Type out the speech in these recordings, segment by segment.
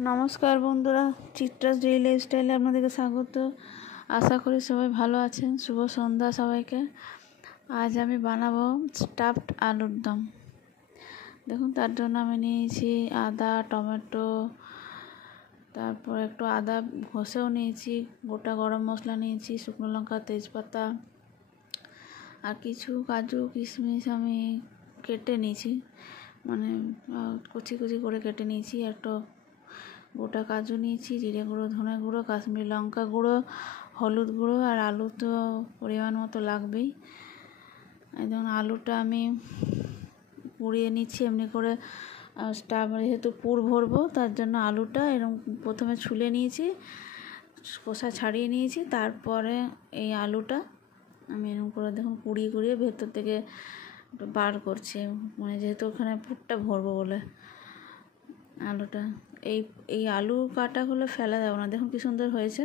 নমস্কার বন্ধুরা, চিত্রাস ডেইলি লাইফস্টাইলে আপনাদেরকে স্বাগত। আশা করি সবাই ভালো আছেন। শুভ সন্ধ্যা সবাইকে। আজ আমি বানাবো স্টাফড আলুর দম। দেখুন, তার জন্য আমি নিয়েছি আদা, টমেটো, তারপর একটু আদা ঘষেও নিয়েছি, গোটা গরম মশলা নিয়েছি, শুকনো লঙ্কা, তেজপাতা আর কিছু কাজু কিশমিশ আমি কেটে নিয়েছি, মানে কুচি কুচি করে কেটে নিয়েছি। একটা গোটা কাজু নিয়েছি, জিরে গুঁড়ো, ধনে গুঁড়ো, কাশ্মীরি লঙ্কা গুঁড়ো, হলুদ গুঁড়ো আর আলু তো পরিমাণ মতো লাগবেই। একদম আলুটা আমি পুড়িয়ে নিচ্ছি এমনি করে। যেহেতু পুর ভরবো তার জন্য আলুটা এরকম প্রথমে ছুলে নিয়েছি, খোসা ছাড়িয়ে নিয়েছি। তারপরে এই আলুটা আমি এরকম করে দেখুন কুড়িয়ে কুড়িয়ে ভেতর থেকে বার করছি, মানে যেহেতু ওখানে পুরটা ভরবো বলে। আলুটা এই আলু কাটাগুলো ফেলা যাবে না। দেখুন কি সুন্দর হয়েছে,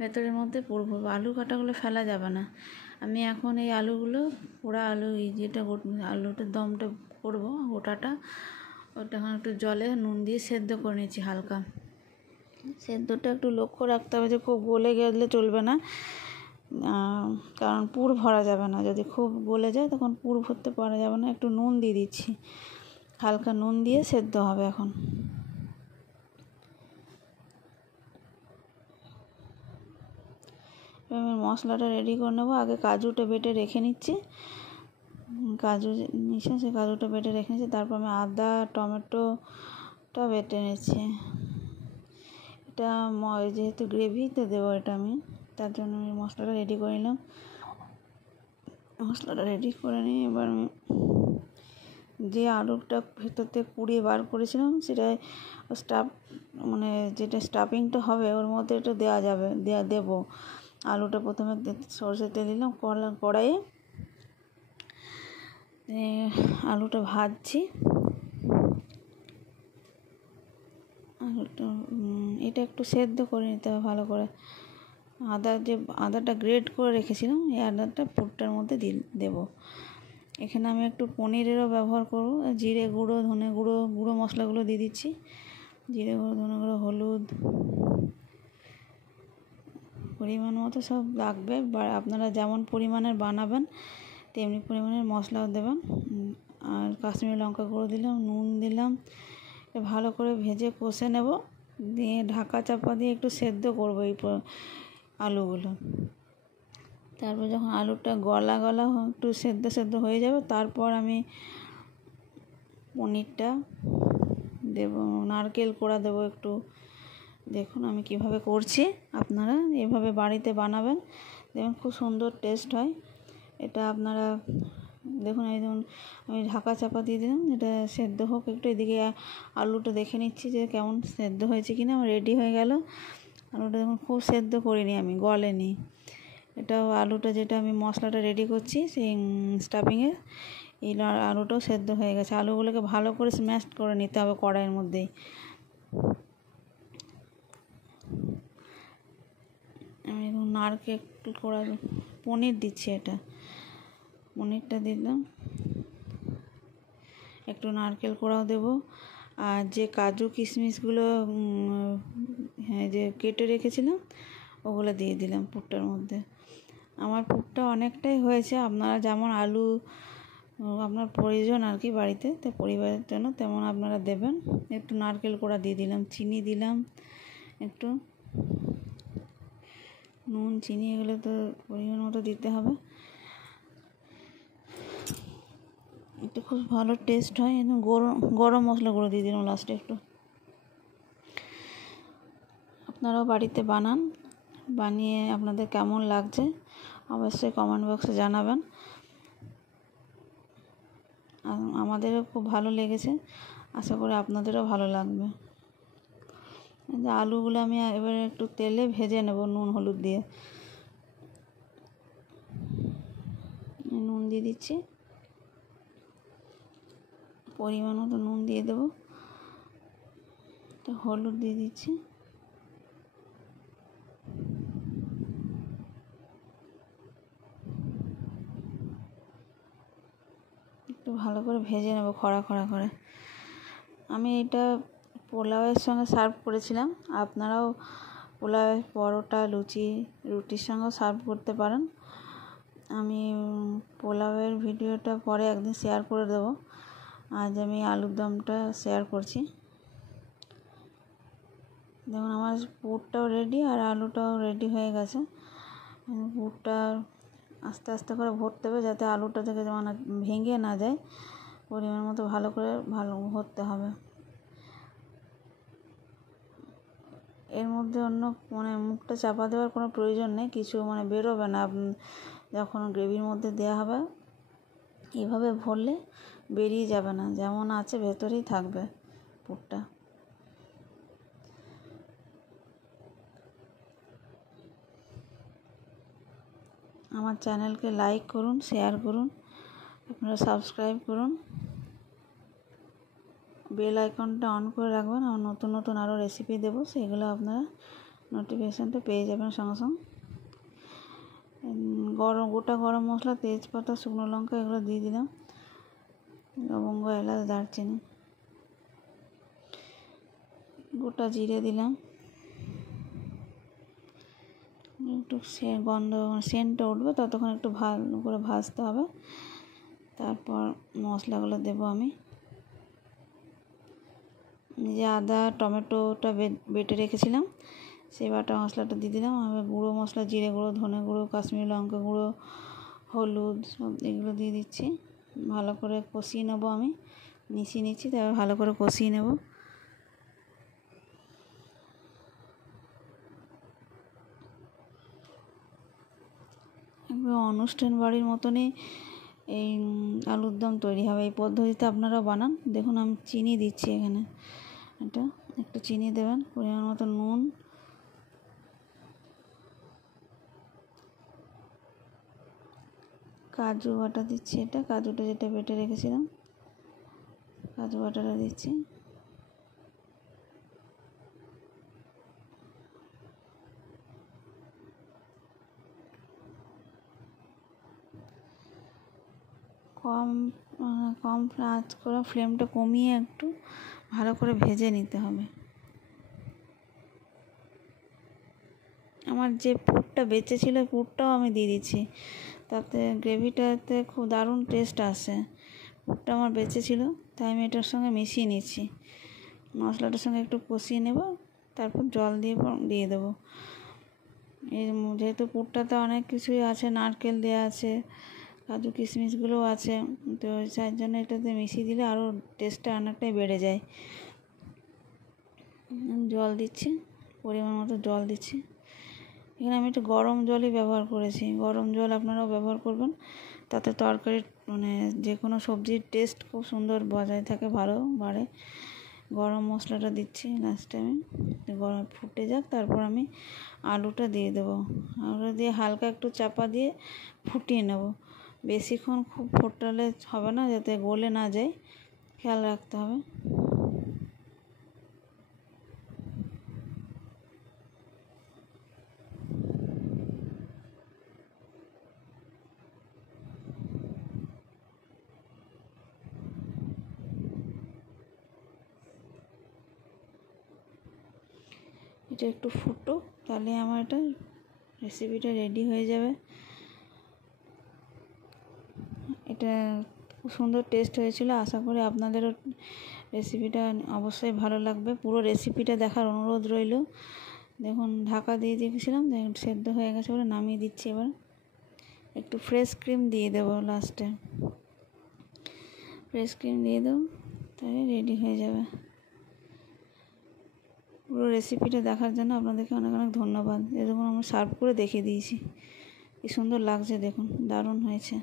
ভেতরের মধ্যে পুর ভরবো। আলু কাটাগুলো ফেলা যাবে না। আমি এখন এই আলুগুলো পোড়া আলু, এই যেটা আলুটার দমটা করবো গোটাটা, ওটা এখন একটু জলে নুন দিয়ে সেদ্ধ করে নিয়েছি হালকা। সেদ্ধটা একটু লক্ষ্য রাখতে হবে যে খুব গলে গেলে চলবে না, কারণ পুর ভরা যাবে না। যদি খুব গলে যায় তখন পুর ভরতে পারা যাবে না। একটু নুন দিয়ে দিচ্ছি, হালকা নুন দিয়ে সেদ্ধ হবে এখন। আমি মশলাটা রেডি করে নেবো। আগে কাজুটা বেটে রেখে নিচ্ছি, কাজু নিচে সে কাজুটা বেটে রেখে নিচ্ছি। তারপর আমি আদা টমেটোটা বেটে নিচ্ছি। এটা যেহেতু গ্রেভিতে দেবো এটা আমি, তার জন্য আমি মশলাটা রেডি করে নিলাম। মশলাটা রেডি করে নিয়ে এবার আমি যে আলুটা ভেতর থেকে কুড়িয়ে বার করেছিলাম সেটা মানে যেটা স্টাফিংটা হবে ওর মধ্যে এটা দেবো। আলুটা প্রথমে সরষের তেল দিলাম কড়াইয়ে, আলুটা ভাজছি। এটা একটু সেদ্ধ করে নিতে হবে ভালো করে। আদাটা গ্রেট করে রেখেছিলাম, এই আদাটা পুরটার মধ্যে দেবো। এখানে আমি একটু পনিরেরও ব্যবহার করব। জিরে গুঁড়ো, ধনে গুঁড়ো মশলাগুলো দিয়ে দিচ্ছি। জিরে গুঁড়ো, ধনে গুঁড়ো, হলুদ পরিমাণ মতো সব লাগবে। আপনারা যেমন পরিমাণের বানাবেন তেমনি পরিমাণের মশলাও দেবেন। আর কাশ্মীরি লঙ্কা গুঁড়ো দিলাম, নুন দিলাম। ভালো করে ভেজে কষে নেব, দিয়ে ঢাকা চাপা দিয়ে একটু সেদ্ধ করবো এই আলুগুলো। তারপর যখন আলুটা গলা একটু সেদ্ধ হয়ে যাবে, তারপর আমি পনিরটা দেবো, নারকেল কোড়া দেবো একটু। দেখুন আমি কিভাবে করছি, আপনারা এভাবে বাড়িতে বানাবেন, দেখুন খুব সুন্দর টেস্ট হয় এটা। আপনারা দেখুন, এই যেমন আমি ঢাকা চাপা দিয়ে দিলাম, এটা সেদ্ধ হোক একটু। এদিকে আলুটা দেখে নিচ্ছি যে কেমন সেদ্ধ হয়েছে কিনা। আমার রেডি হয়ে গেল আলুটা। দেখুন খুব সেদ্ধ করিনি আমি, গলেনি এটা। আলুটা যেটা আমি মশলাটা রেডি করছি সেই স্টাফিংয়ের, এই আলুটাও সেদ্ধ হয়ে গেছে। আলুগুলোকে ভালো করে স্ম্যাশ করে নিতে হবে কড়াইয়ের মধ্যেই। আমি নারকেল কোড়া পনির দিচ্ছি, এটা পনিরটা দিলাম, একটু নারকেল কোড়াও দেবো। আর যে কাজু কিশমিশগুলো যে কেটে রেখেছিলাম ওগুলো দিয়ে দিলাম পুরটার মধ্যে। আমার পুরটা অনেকটাই হয়েছে। আপনারা যেমন আলু আপনার প্রয়োজন আর কি বাড়িতে, তো পরিবারের জন্য তেমন আপনারা দেবেন। একটু নারকেল কোড়া দিয়ে দিলাম, চিনি দিলাম, একটু নুন চিনি এগুলো তো পরিমাণ মতো দিতে হবে। একটু খুব ভালো টেস্ট হয়। গরম মশলা গুঁড়ো দিয়ে দিলাম লাস্টে একটু। আপনারাও বাড়িতে বানান, বানিয়ে আপনাদের কেমন লাগছে অবশ্যই কমেন্ট বক্সে জানাবেন। আমাদেরও খুব ভালো লেগেছে, আশা করি আপনাদেরও ভালো লাগবে। আলুগুলো আমি এবারে একটু তেলে ভেজে নেব নুন হলুদ দিয়ে। নুন দিয়ে দিচ্ছি, পরিমাণ মতো নুন দিয়ে দেবো, হলুদ দিয়ে দিচ্ছি। একটু ভালো করে ভেজে নেব খড়া করে। আমি এটা পোলাওয়ের সঙ্গে সার্ভ করেছিলাম। আপনারাও পোলাওয়ের পরোটা, লুচি, রুটির সঙ্গেও সার্ভ করতে পারেন। আমি পোলাওয়ের ভিডিওটা পরে একদিন শেয়ার করে দেবো। আজ আমি আলুর দমটা শেয়ার করছি। দেখুন আমার পুরটাও রেডি আর আলুটাও রেডি হয়ে গেছে। পুরটা আস্তে আস্তে করে ভরতে হবে যাতে আলুটা থেকে মানে ভেঙে না যায়। পরিমাণ মতো ভালো করে ভরতে হবে। এর মধ্যে অন্য মানে মুখটা চাপা দেওয়ার কোনো প্রয়োজন নেই, কিছু মানে বেরোবে না। যখন গ্রেভির মধ্যে দেওয়া হবে এভাবে ভরলে বেরিয়ে যাবে না, যেমন আছে ভেতরেই থাকবে পুরটা। আমার চ্যানেলকে লাইক করুন, শেয়ার করুন, আপনারা সাবস্ক্রাইব করুন, বেল আইকনটা অন করে রাখবেন। আমার নতুন নতুন আরও রেসিপি দেবো, সেগুলো আপনারা নোটিফিকেশানটা পেয়ে যাবেন সঙ্গে সঙ্গে। গোটা গরম মশলা, তেজপাতা, শুকনো লঙ্কা এগুলো দিয়ে দিলাম, লবঙ্গ, এলাচ, দারচিনি, গোটা জিরে দিলাম। একটু সেন্টটা উঠবে ততক্ষণ একটু ভালো করে ভাজতে হবে। তারপর মশলাগুলো দেবো আমি। যে আদা টমেটোটা বেটে রেখেছিলাম সেই বাটা মশলাটা দিয়ে দিলাম। আমি গুঁড়ো মশলা, জিরে গুঁড়ো, ধনে গুঁড়ো, কাশ্মীরি লঙ্কা গুঁড়ো, হলুদ সব এগুলো দিয়ে দিচ্ছি। ভালো করে কষিয়ে নেবো, আমি মিশিয়ে নিচ্ছি, তারপর ভালো করে কষিয়ে নেব। একদম অনুষ্ঠান বাড়ির মতনই এই আলুর দম তৈরি হবে। এই পদ্ধতিতে আপনারা বানান। দেখুন আমি চিনি দিচ্ছি এখানে, একটু চিনি দেবেন, পরিমাণ মতো নুন, কাজু বাটা দিচ্ছি। কাজুটা যেটা বেটে রেখেছিলাম, কাজু বাটাটা দিচ্ছি। কম আঁচ করে ফ্লেমটা কমিয়ে একটু ভালো করে ভেজে নিতে হবে। আমার যে পুরটা বেঁচে ছিল পুরটাও আমি দিয়ে দিচ্ছি, তাতে গ্রেভিটাতে খুব দারুণ টেস্ট আসে। পুরটা আমার বেঁচে ছিল, তাই আমি এটার সঙ্গে মিশিয়ে নিচ্ছি। মশলাটার সঙ্গে একটু কষিয়ে নেব, তারপর জল দিয়ে দেবো। যেহেতু পুরটাতে অনেক কিছুই আছে, নারকেল দেওয়া আছে, কাজু কিশমিশগুলোও আছে, তো যার জন্য এটাতে মিশিয়ে দিলে আরও টেস্টটা অনেকটাই বেড়ে যায়। জল দিচ্ছি, পরিমাণ মতো জল দিচ্ছি। এখানে আমি একটু গরম জলই ব্যবহার করেছি। গরম জল আপনারাও ব্যবহার করবেন, তাতে তরকারির মানে যে কোনো সবজির টেস্ট খুব সুন্দর বজায় থাকে, ভালো বাড়ে। গরম মশলাটা দিচ্ছি লাস্টে আমি, গরম ফুটে যাক, তারপর আমি আলুটা দিয়ে দেবো। আলুটা দিয়ে হালকা একটু চাপা দিয়ে ফুটিয়ে নেব। বেশিক্ষণ খুব ফোটালে হবে না, যাতে গলে না যায়, খেয়াল রাখতে হবে। এটা একটু ফুটো, তাহলে আমার এটা রেসিপিটা রেডি হয়ে যাবে। এটা খুব সুন্দর টেস্ট হয়েছিল। আশা করি আপনাদেরও রেসিপিটা অবশ্যই ভালো লাগবে। পুরো রেসিপিটা দেখার অনুরোধ রইল। দেখুন ঢাকা দিয়ে দিয়েছিলাম, দেখুন সেদ্ধ হয়ে গেছে বলে নামিয়ে দিচ্ছি। এবার একটু ফ্রেশ ক্রিম দিয়ে দেবো লাস্টে, ফ্রেশ ক্রিম দিয়ে দেবো, তাহলে রেডি হয়ে যাবে। পুরো রেসিপিটা দেখার জন্য আপনাদেরকে অনেক অনেক ধন্যবাদ। এরকম আমরা সার্ভ করে দেখিয়ে দিয়েছি, কি সুন্দর লাগছে দেখুন, দারুণ হয়েছে।